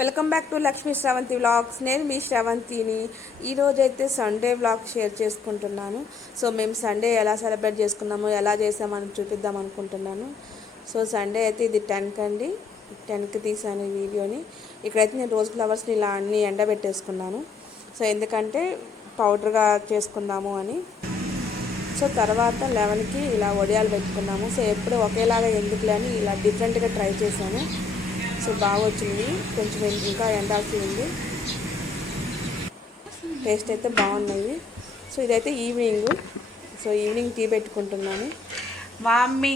Welcome back to Lakshmi Sravanthi vlogs. నేను మీ శ్రవంతిని. ఈరోజైతే Sunday vlog share చేసుకుంటున్నాను. సో మేము సండే ఎలా సెలబ్రేట్ చేసుకున్నామో, ఎలా చేసామని చూపిద్దాం అనుకుంటున్నాను. సో సండే అయితే ఇది 10కి అండి, 10కి తీసాను ఈ వీడియోని. ఇక్కడైతే నేను రోజ్ ఫ్లవర్స్ని ఇలా అన్నీ ఎండబెట్టేసుకున్నాను. సో ఎందుకంటే పౌడర్గా చేసుకుందాము అని. సో తర్వాత 11కి ఇలా వడియాలు పెట్టుకున్నాము. సో ఎప్పుడు ఒకేలాగా ఎందుకులే అని ఇలా డిఫరెంట్గా ట్రై చేశాను. సో బాగా వచ్చింది, కొంచెం ఇంకా ఎండాల్సి ఉంది. టేస్ట్ అయితే బాగున్నాయి. సో ఇదైతే ఈవినింగ్. సో ఈవినింగ్ టీ పెట్టుకుంటున్నాను. మమ్మీ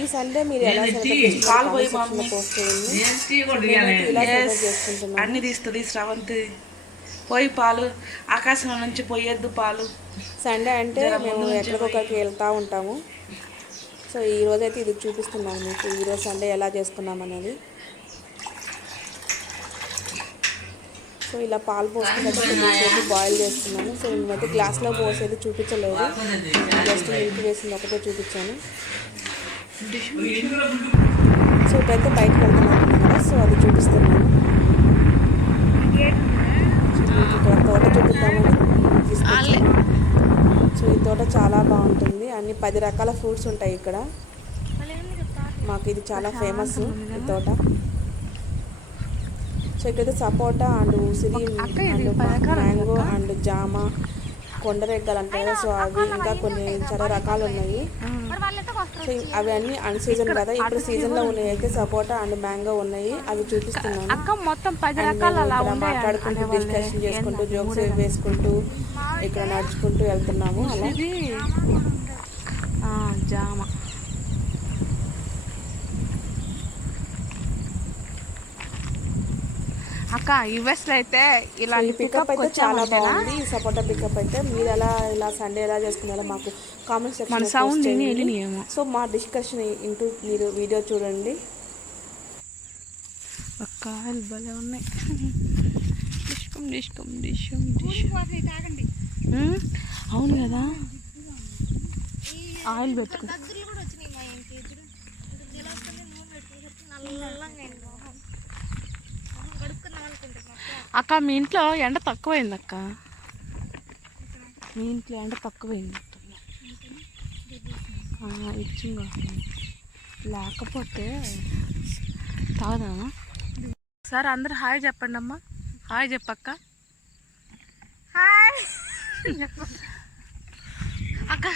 ఈ సండే మీరు ఎలా సెలబ్రేట్ పోస్ట్ చేయండి. ఇలా సెలబ్రేట్ చేసుకుంటున్నాను. అన్ని తీస్తుంది శ్రవంతి. పోయి పాలు ఆకాశం నుంచి పోయేద్దు పాలు. సండే అంటే మేము ఎక్కడికొక్కడికి వెళ్తూ ఉంటాము. సో ఈరోజైతే ఇది చూపిస్తున్నాను మీకు, ఈరోజు సండే ఎలా చేసుకున్నామనేది. సో ఇలా పాలు పోసుకున్నట్టు బాయిల్ చేస్తున్నాను. సో నేనైతే గ్లాస్లో పోసేది చూపించలేదు, జస్ట్ మిల్క్ వేసింది ఒకటే చూపించాను. సో ఇప్పుడైతే బయటకు వెళ్తున్నాను కదా, సో అది చూపిస్తున్నాను. ఇక్కడ తోట చూపిద్దామని తీసుకొచ్చాను. సో ఈ తోట చాలా బాగుంటుంది, అన్ని 10 రకాల ఫ్రూట్స్ ఉంటాయి ఇక్కడ. మాకు ఇది చాలా ఫేమస్ ఈ తోట. సో ఇక్కడైతే సపోటా అండ్ ఉసిరి అండ్ మ్యాంగో అండ్ జామ, కొండరెగ్గలు అంటారు కదా, సో అవి ఇంకా కొన్ని చాలా రకాలు ఉన్నాయి. సో అవి అన్నీ అన్ సీజన్ కదా, ఇప్పుడు సీజన్లో ఉన్నాయి అయితే సపోటా అండ్ మ్యాంగో ఉన్నాయి, అవి చూపిస్తున్నాను. మాట్లాడుకుంటూ డిస్కషన్ చేసుకుంటూ జోక్స్ వేసుకుంటూ ఇక్కడ నడుచుకుంటూ వెళ్తున్నాము. అలా జామ అక్క యుఎస్లో అయితే ఇలా పికప్ అయితే చాలా బాగుంది. ఈ సపోటా పికప్ అయితే మీరు ఇలా సండే ఎలా చేసుకున్నారో మాకు కామెంట్ సెక్షన్. సో మా డిస్కషన్ ఇంటూ మీరు వీడియో చూడండి. కాయలు భలే ఉన్నాయి. అవును కదా, ఆయిల్ పెట్టుకో. అక్క మీ ఇంట్లో ఎండ తక్కువైంది. అక్క మీ ఇంట్లో ఎండ తక్కువైంది. ఇచ్చింగ్ లేకపోతే తాగుదామా? సార్ అందరు హాయ్ చెప్పండి అమ్మా. హాయ్ చెప్పక్క. హాయ్ అక్క.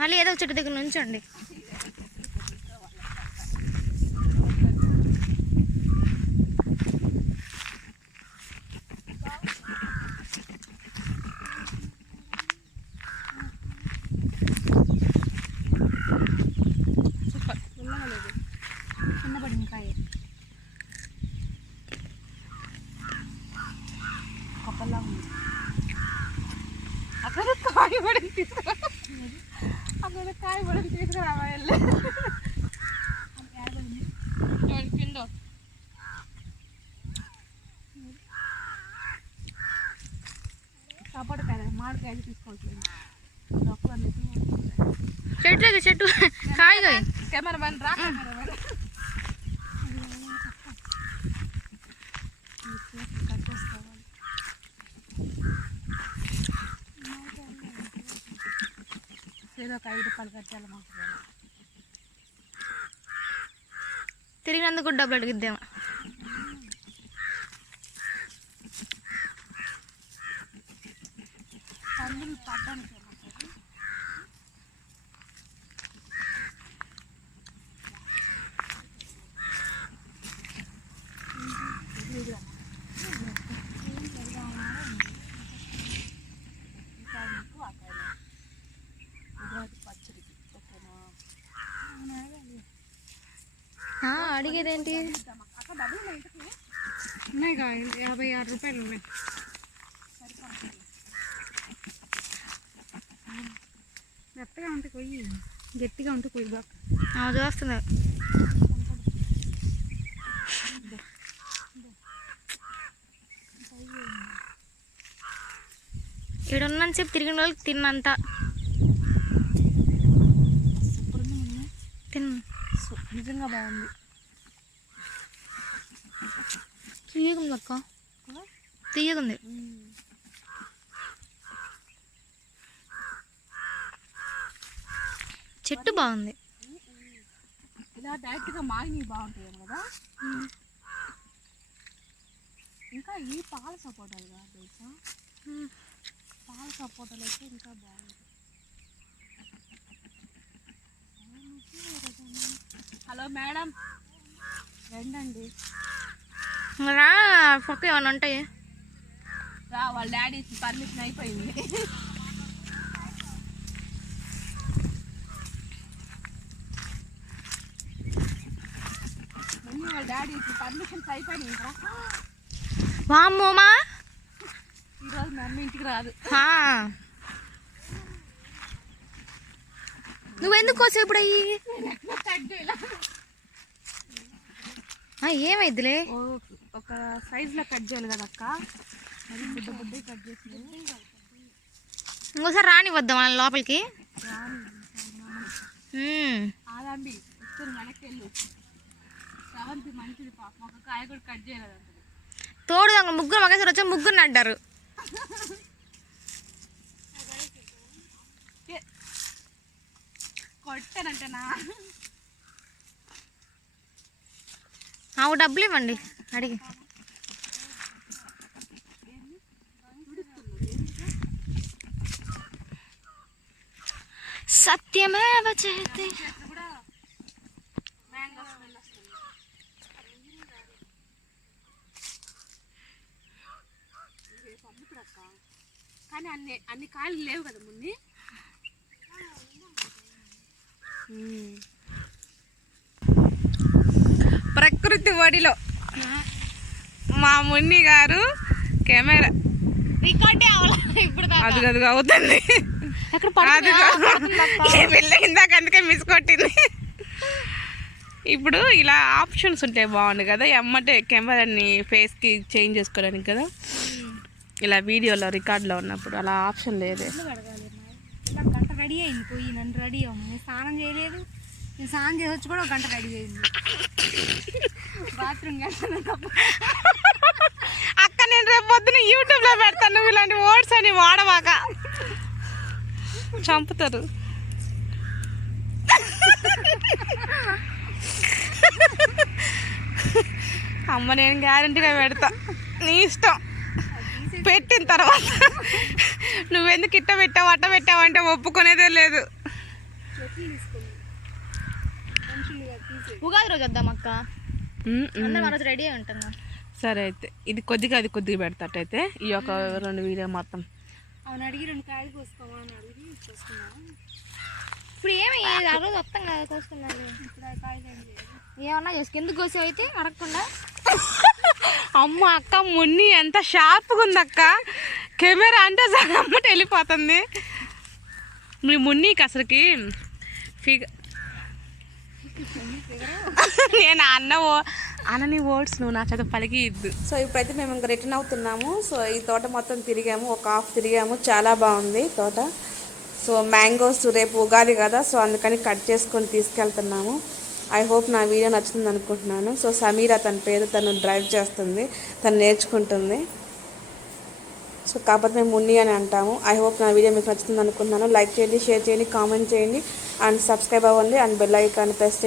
మళ్ళీ ఏదో చెట్టు దగ్గర నుంచండి. చిన్నపడిన కాయ కొప్పల్లా ఉంది. అక్కడ కాయ పడింది, తీసుకురా. అక్కడ కాయ పడింది, తీసుకురా. పిండో సపోటకాయ మామిడికాయలు తీసుకోవచ్చు. చెట్టు కాయ కెమెరామెన్ రా. ఏదో ఒక 5 రూపాయలు కట్టాలి మాకు. తిరిగినందుకు డబ్బులు అడిగిద్దామా? పందులు పడ్డానికి అడిగేదేంటి? ఉన్నాయి 56 రూపాయలు ఉన్నాయి. మెత్తగా ఉంటే కొయ్యి, గట్టిగా ఉంటే కొయ్యి బాగా చూస్తున్నారు. ఈడున్నంత సేపు తిరిగిన వాళ్ళకి తిన్నంత తిన్ నిజంగా బాగుంది. తీయగుంది అక్క, తీయగుంది. చెట్టు బాగుంది. ఇలా డైరెక్ట్గా మాగినవి బాగుంటాయి కదా. ఇంకా ఈ పాల సపోటాలు కాదు తెలుసా, పాల సపోటాలు అయితే ఇంకా బాగుంటాయి. హలో మేడం, రండి. రా పక్క ఏమైనా ఉంటాయి. రా, వాళ్ళ డాడీ పర్మిషన్ అయిపోయింది. వాళ్ళ డాడీ పర్మిషన్స్ అయిపోయినాయి. ఇంకా వామ్మోమా, ఈరోజు మా అమ్మ ఇంటికి రాదు. నువ్వెందుకు కోసావు ఇప్పుడు అయ్యి? ఏమైద్దిలే, ఒక సైజులో కట్ చేయాలి కదా అక్క, మరి బుడ్డ కట్ చేసి ఇంకోసారి రానివద్దాం మన లోపలికి. ఆదండి ఇస్తారు వెనక్కి వెళ్ళు. సెవెంత్ మంచిది పాపం, ఒక కాయ కూడా కట్ చేయలేదంట. తోడు దొంగ ముగ్గురు ఒకేసారి వచ్చి ముగ్గురు అడ్డారు. కొట్టానంటనా? ఆవు డబ్బులు ఇవ్వండి అడిగి. సత్యమేవ జయతే. కానీ అన్ని కాయలు లేవు కదా ముందు. ప్రకృతి ఒడిలో మా మున్ని గారు కెమెరా రికార్డే అవ్వాలి ఇప్పుడు. అదుగదుగు అవుతుంది. ఇందాక అందుకే మిస్ కొట్టింది. ఇప్పుడు ఇలా ఆప్షన్స్ ఉంటాయి బాగుంది కదా, ఎమ్మటే కెమెరాని ఫేస్కి చేంజ్ చేసుకోవడానికి కదా. ఇలా వీడియోలో రికార్డులో ఉన్నప్పుడు అలా ఆప్షన్ లేదే. ఇలా గంట రెడీ అయింది పోయి, నన్ను రెడీ అవ్వము. నేను స్నానం చేయలేదు, నేను స్నానం చేసి వచ్చి కూడా ఒక గంట రెడీ అయింది. బాత్రూమ్ అక్క నేను రేపు పొద్దున యూట్యూబ్లో పెడతాను, నువ్వు ఇలాంటి వర్డ్స్ అని వాడవాక చంపుతారు. అమ్మ నేను గ్యారంటీగా పెడతా, నీ ఇష్టం. పెట్టిన తర్వాత నువ్వెందుకు ఇట్ట పెట్టావు అట్ట పెట్టావు అంటే ఒప్పుకునేదే లేదు. ఉగాది రోజు వద్దాం అక్క, అందరం ఆ రోజు రెడీ అయి ఉంటాం. సరే అయితే ఇది కొద్దిగా అది కొద్దిగా పెడతాటైతే ఈ యొక్క 2 వీడియో మొత్తం. అవును, అడిగి 2 కాయలు కోసుకోమా అని అడిగి కోసుకున్నాను. ఇప్పుడు ఏమయ్యేది, ఆ రోజు వస్తాం కదా కోసుకున్నాను. ఇప్పుడు ఆ కాయలు ఏం చేయాలి? ఏమన్నా చేసుకు, ఎందుకు కోసావు అయితే అడగకుండా. అమ్మ అక్క మున్ని ఎంత షార్ప్గా ఉంది అక్క, కెమెరా అంటే అమ్మట వెళ్ళిపోతుంది. మీ మున్నికి అసలుకి నేను అనని వర్డ్స్ నువ్వు నా చేత పలికి ఇద్దు. సో ఇప్పుడైతే మేము ఇంకా రిటర్న్ అవుతున్నాము. సో ఈ తోట మొత్తం తిరిగాము, ఒక హాఫ్ తిరిగాము, చాలా బాగుంది తోట. సో మ్యాంగోస్ రేపు ఉగాది కదా, సో అందుకని కట్ చేసుకొని తీసుకెళ్తున్నాము. ఐ హోప్ నా వీడియో నచ్చుతుంది అనుకుంటున్నాను. సో సమీరా తన పేరు, తను డ్రైవ్ చేస్తుంది, తను నేర్చుకుంటుంది. సో కాకపోతే మేము మున్ని అని అంటాము. ఐ హోప్ నా వీడియో మీకు నచ్చుతుంది అనుకుంటున్నాను. లైక్ చేయండి, షేర్ చేయండి, కామెంట్ చేయండి అండ్ సబ్స్క్రైబ్ అవ్వండి అండ్ బెల్ ఐకాన్ ప్రెస్